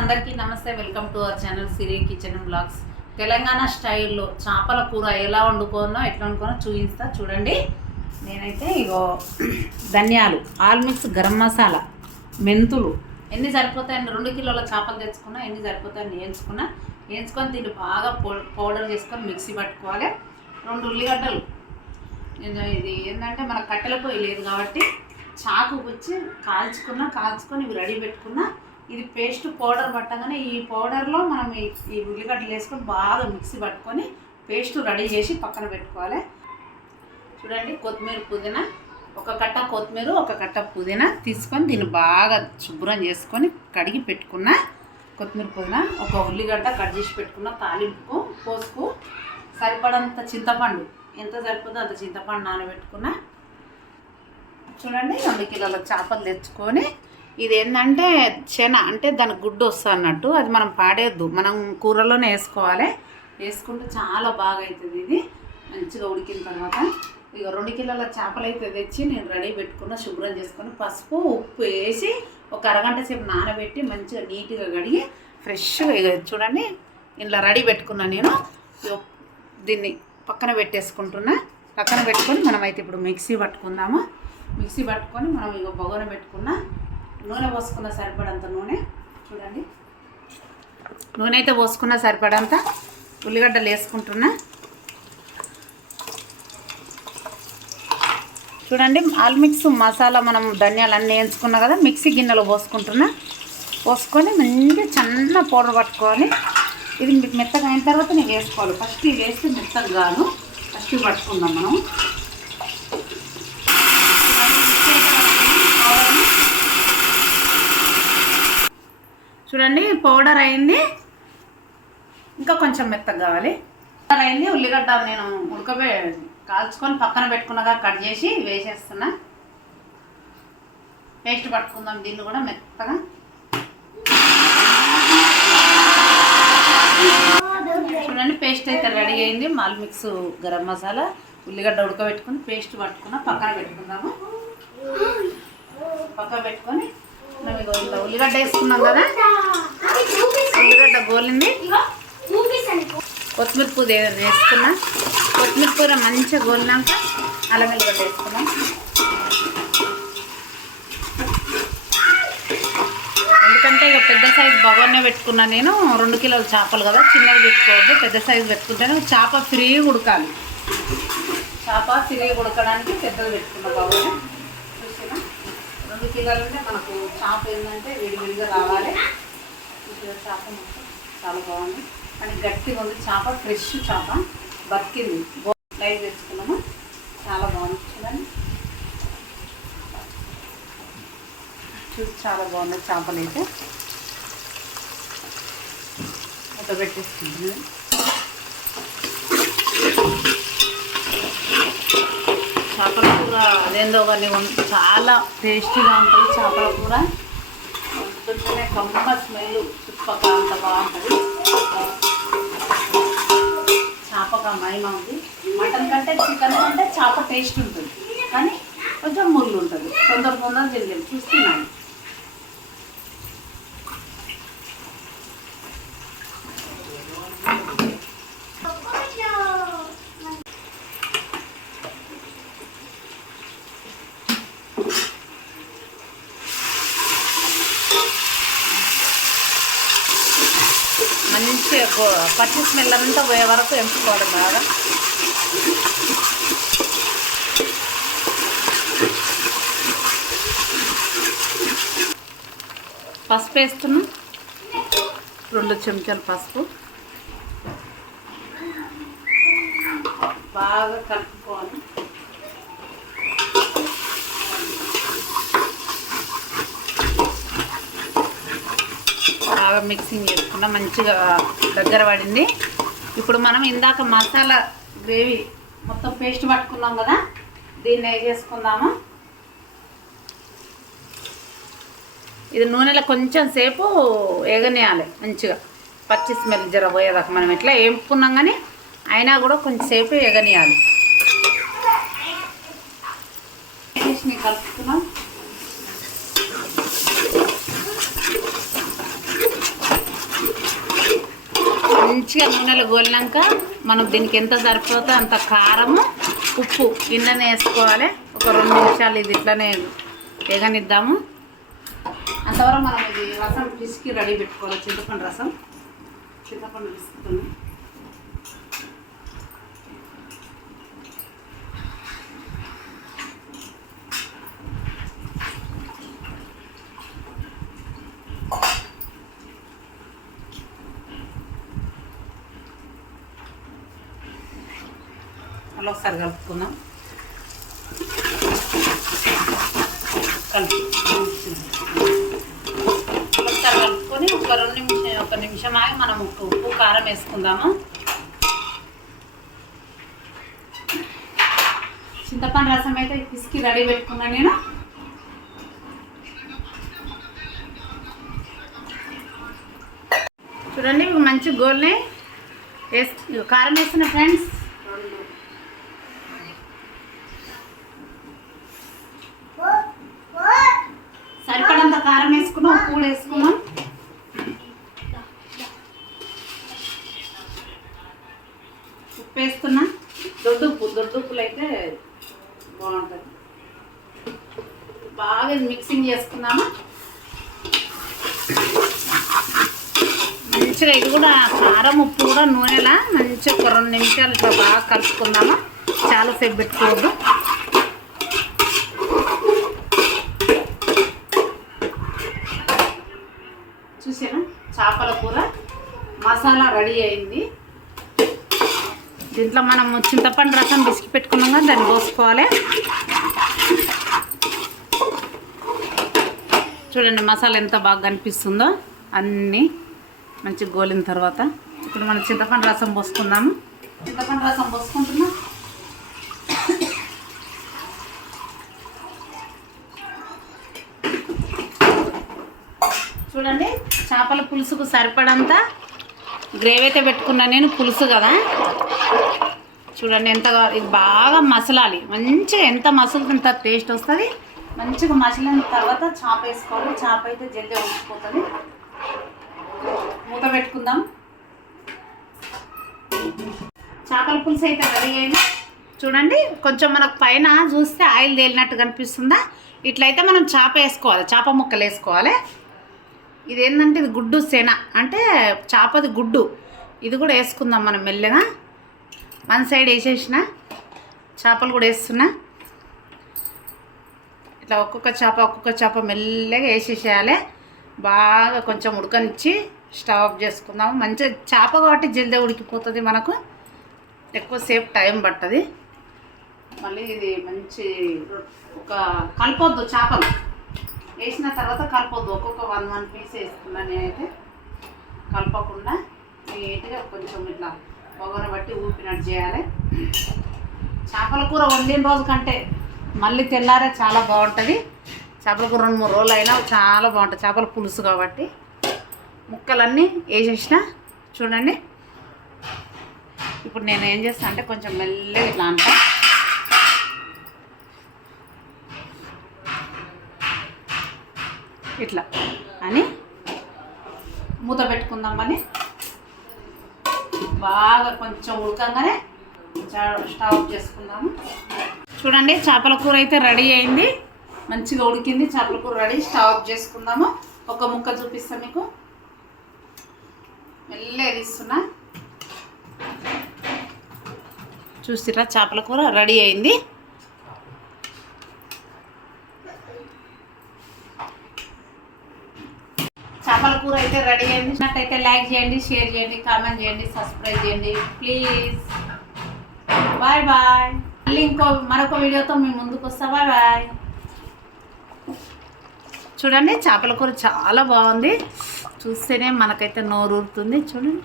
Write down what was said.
అందరికీ నమస్తే. Welcome to our channel Siri kitchen blogs. Telangana స్టైల్లో చేపల కూర ఎలా వండుకోనో ఎట్లా వండుకోనో చూపిస్తా. చూడండి. నేనైతే ఇగో ధనియాలు ఆల్మిక్స్ గరం మసాలా మెంతులు. ఎన్ని సరిపోతాయని రెండు కిలోల చేపలు తెచ్చుకున్నా ఎన్ని సరిపోతాయని వేయించుకున్నా వేయించుకొని దీన్ని బాగా పౌడర్ చేసుకొని మిక్సీ పట్టుకోవాలి. రెండు ఉల్లిగడ్డలు. ఇది ఏంటంటే మన కట్టెల పొయ్యి లేదు కాబట్టి చాకు గుచ్చి కాల్చుకున్న కాల్చుకొని ఇవి రెడీ పెట్టుకున్న. ఇది పేస్ట్ పౌడర్ పట్టగానే ఈ పౌడర్లో మనం ఈ ఉల్లిగడ్డలు వేసుకొని బాగా మిక్సీ పట్టుకొని పేస్ట్ రెడీ చేసి పక్కన పెట్టుకోవాలి. చూడండి కొత్తిమీర పుదీనా ఒక కట్ట కొత్తిమీర ఒక కట్ట పుదీనా తీసుకొని దీన్ని బాగా శుభ్రం చేసుకొని కడిగి పెట్టుకున్న కొత్తిమీర పుదీనా ఒక ఉల్లిగడ్డ కట్ చేసి పెట్టుకున్న తాలింపుకు పోసుకు సరిపడంత చింతపండు. ఎంత సరిపోతుందో అంత చింతపండు నానబెట్టుకున్న. చూడండి రెండు కిలోల చేపలు తెచ్చుకొని ఇది ఏంటంటే శన అంటే దానికి గుడ్డు వస్తుంది అన్నట్టు. అది మనం పాడేద్దు మనం కూరలోనే వేసుకోవాలి. వేసుకుంటే చాలా బాగా అవుతుంది ఇది. మంచిగా ఉడికిన తర్వాత ఇక రెండు కిలోల చేపలు అయితే తెచ్చి నేను రెడీ పెట్టుకున్న శుభ్రం చేసుకొని పసుపు ఉప్పు వేసి ఒక అరగంట సేపు నానబెట్టి మంచిగా నీట్గా కడిగి ఫ్రెష్గా ఇక చూడండి ఇలా రెడీ పెట్టుకున్నా నేను. దీన్ని పక్కన పెట్టేసుకుంటున్నా. పక్కన పెట్టుకొని మనం అయితే ఇప్పుడు మిక్సీ పట్టుకుందాము. మిక్సీ పట్టుకొని మనం ఇక బొగన పెట్టుకున్న నూనె పోసుకున్న సరిపడంత నూనె. చూడండి. నూనె అయితే పోసుకున్న సరిపడంత ఉల్లిగడ్డలు వేసుకుంటున్నా. చూడండి ఆల్ మిక్స్ మసాలా మనం ధనియాలు అన్నీ వేయించుకున్నా కదా మిక్సీ గిన్నెలో పోసుకుంటున్నా. పోసుకొని మంచిగా చిన్న పౌడర్ పట్టుకోవాలి. ఇది మీకు మెత్తగా అయిన తర్వాత నేను వేసుకోవాలి. ఫస్ట్ ఇది వేస్తే మెత్తగా కాదు. ఫస్ట్ పట్టుకుందాం మనం. చూడండి పౌడర్ అయింది. ఇంకా కొంచెం మెత్తగా కావాలి. పౌడర్ అయింది ఉల్లిగడ్డ నేను ఉడకబె కాల్చుకొని పక్కన పెట్టుకున్నగా కట్ చేసి వేసేస్తున్నా. పేస్ట్ పట్టుకుందాం దీన్ని కూడా మెత్తగా. చూడండి పేస్ట్ అయితే రెడీ అయింది. మాల్ మిక్స్ గరం మసాలా ఉల్లిగడ్డ ఉడకబెట్టుకుని పేస్ట్ పట్టుకున్న పక్కన పెట్టుకుందాము. పక్కన పెట్టుకొని మనం ఇగో ఉల్లిగడ్డ వేసుకున్నాం కదా? ఉల్లిగడ్డ గోలింది. కొత్తిమీర పూజ వేసుకున్నా. కొత్తిమీర పూర మంచిగా గోలినాక అల్లం వెల్లిగడ్డ వేసుకున్నాం. ఎందుకంటే ఇక పెద్ద సైజు బగోనే పెట్టుకున్నా నేను. రెండు కిలోల చేపలు కదా చిన్నవి పెట్టుకోవద్దు పెద్ద సైజు పెట్టుకుంటేనే చేప ఫ్రీ ఉడకాలి. చేప ఫ్రీ ఉడకడానికి పెద్దది పెట్టుకున్న బగోనే రెండు కిలోలు ఉంటే మనకు చేప ఏంటంటే విడివిడిగా రావాలి. చూసినా చేప మొత్తం? చాలా బాగుంది. కానీ గట్టిగా ఉంది చేప ఫ్రెష్ చేప. బతికింది. లైవ్ తెచ్చుకున్నాము చాలా బాగుంది. చూడండి. చూసి చాలా బాగున్నాయి చేపలు అయితే మూత చేపల కూర అదేందో కానీ చాలా టేస్టీగా ఉంటుంది చేపల కూర. ఉంటుంటేనే కమ్మ స్మెల్ చుట్టుపక్కల అంత బాగుంటుంది. చేపక మహిమ ఉంది. మటన్ కంటే చికెన్ కంటే చేప టేస్ట్ ఉంటుంది. కానీ కొంచెం ముళ్ళు ఉంటుంది. తొందర తొందర తినలేము చూస్తున్నాను మంచిగా గో- పచ్చి స్మెల్ అంతా పోయే వరకు ఎంచుకోవాలి బాగా. పసుపు వేస్తున్నాం. రెండు చెంచాలు పసుపు. బాగా కలుపుకోవాలి. బాగా మిక్సింగ్ చేసుకున్నాం మంచిగా దగ్గర పడింది. ఇప్పుడు మనం ఇందాక మసాలా గ్రేవీ మొత్తం పేస్ట్ పట్టుకున్నాం కదా దీన్ని వేసేసుకుందాము ఇది నూనెలో కొంచెం సేపు ఎగనేయాలి మంచిగా. పచ్చి స్మెల్ జర పోయేదాకా మనం ఎట్లా వేపుకున్నాం కానీ అయినా కూడా కొంచెం సేపు ఎగనేయాలి కలుపుకున్నాం. మంచిగా నూనెలో గోలినాక మనం దీనికి ఎంత సరిపోతే అంత కారము ఉప్పు గిన్నెనే వేసుకోవాలి. ఒక రెండు నిమిషాలు ఇది ఇట్లనే వేగనిద్దాము. అంతవరకు మనం ఇది రసం పిసికి రెడీ పెట్టుకోవాలి. చింతపండు రసం. చింతపండు పిసుకుతుంది ఒకసారి కలుపుకుందాం. కలుపు ఒకసారి కలుపుకొని ఒక రెండు నిమిషం ఒక నిమిషం ఆగి మనం ఉప్పు ఉప్పు కారం వేసుకుందాము. చింతపండు రసం అయితే పిసికి రెడీ పెట్టుకున్నాను నేను. చూడండి మంచి గోల్ని వేసు కారం వేస్తున్న ఫ్రెండ్స్ సరిపడంత కారం వేసుకున్నాం ఉప్పు కూడా వేసుకున్నాం ఉప్పు వేస్తున్నా దొడ్డుప్పు దొడ్డుప్పులు అయితే బాగుంటుంది బాగా మిక్సింగ్ చేసుకున్నాము మంచిగా ఇది కూడా కారం ఉప్పు కూడా నూనెలా మంచిగా ఒక రెండు నిమిషాలు ఇట్లా బాగా కలుపుకుందాము? చాలాసేపు పెట్టుకోవద్దు. చూసాను చేపల కూర మసాలా రెడీ అయింది. దీంట్లో మనం చింతపండు రసం బిస్కి పెట్టుకున్నాం కదా దాన్ని పోసుకోవాలి. చూడండి మసాలా ఎంత బాగా కనిపిస్తుందో అన్నీ మంచి గోలిన తర్వాత. ఇప్పుడు మనం చింతపండు రసం పోసుకుందాము. చింతపండు రసం పోసుకుంటున్నాం. చూడండి చేపల పులుసుకు సరిపడంత గ్రేవీ అయితే పెట్టుకున్నా నేను పులుసు కదా. చూడండి ఎంత ఇది బాగా మసలాలి. మంచిగా ఎంత మసలుతో అంత టేస్ట్ వస్తుంది. మంచిగా మసిలిన తర్వాత చాప వేసుకోవాలి. చాప అయితే జల్దీ ఉడికిపోతుంది. మూత పెట్టుకుందాం. చేపల పులుసు అయితే రెడీ అయింది. చూడండి కొంచెం మనకు పైన చూస్తే ఆయిల్ తేలినట్టు కనిపిస్తుందా? ఇట్లయితే మనం చేప వేసుకోవాలి. చేప ముక్కలు వేసుకోవాలి. ఇది ఏంటంటే ఇది గుడ్డు సెన అంటే చేపది గుడ్డు. ఇది కూడా వేసుకుందాం మనం మెల్లగా. వన్ సైడ్ వేసేసిన. చేపలు కూడా వేస్తున్నా. ఇట్లా ఒక్కొక్క చేప ఒక్కొక్క చేప మెల్లగా వేసేసేయాలి. బాగా కొంచెం ఉడకనిచ్చి స్టవ్ ఆఫ్ చేసుకుందాము. మంచిగా చేప కాబట్టి జల్దీ ఉడికిపోతుంది మనకు. ఎక్కువసేపు టైం పట్టది. మళ్ళీ ఇది మంచి ఒక కలపొద్దు చేపలు. వేసిన తర్వాత కలపొద్దు. ఒక్కొక్క వన్ వన్ పీస్ వేసుకున్నా నేనైతే. కలపకుండా నీట్గా కొంచెం ఇట్లా పొగను బట్టి ఊపినట్టు చేయాలి. చేపల కూర వండిన రోజు కంటే మళ్ళీ తెల్లారే చాలా బాగుంటుంది. చేపల కూర రెండు మూడు రోజులు అయినా చాలా బాగుంటుంది. చేపల పులుసు కాబట్టి ముక్కలన్నీ వేసేసిన చూడండి. ఇప్పుడు నేను ఏం చేస్తాను అంటే కొంచెం మెల్లగా ఇట్లా అంటా ఇట్లా అని మూత పెట్టుకుందామని బాగా కొంచెం ఉడకంగానే చా- స్టవ్ చేసుకుందాము. చూడండి చేపల కూర అయితే రెడీ అయింది. మంచిగా ఉడికింది చేపల కూర రెడీ. స్టవ్ చేసుకుందాము. ఒక ముక్క చూపిస్తాను మీకు. మెల్లగా తీస్తున్నా చూసిరా చేపల కూర రెడీ అయింది. చేపల కూర అయితే రెడీ అయింది. నాకైతే లైక్ చేయండి షేర్ చేయండి కామెంట్ చేయండి సబ్స్క్రైబ్ చేయండి. ప్లీజ్. Bye bye. మళ్ళీ ఇంకో మరొక వీడియోతో మీ ముందుకు వస్తా. Bye bye. చూడండి చేపల కూర చాలా బాగుంది. చూస్తేనే మనకైతే నోరు ఊరుతుంది చూడండి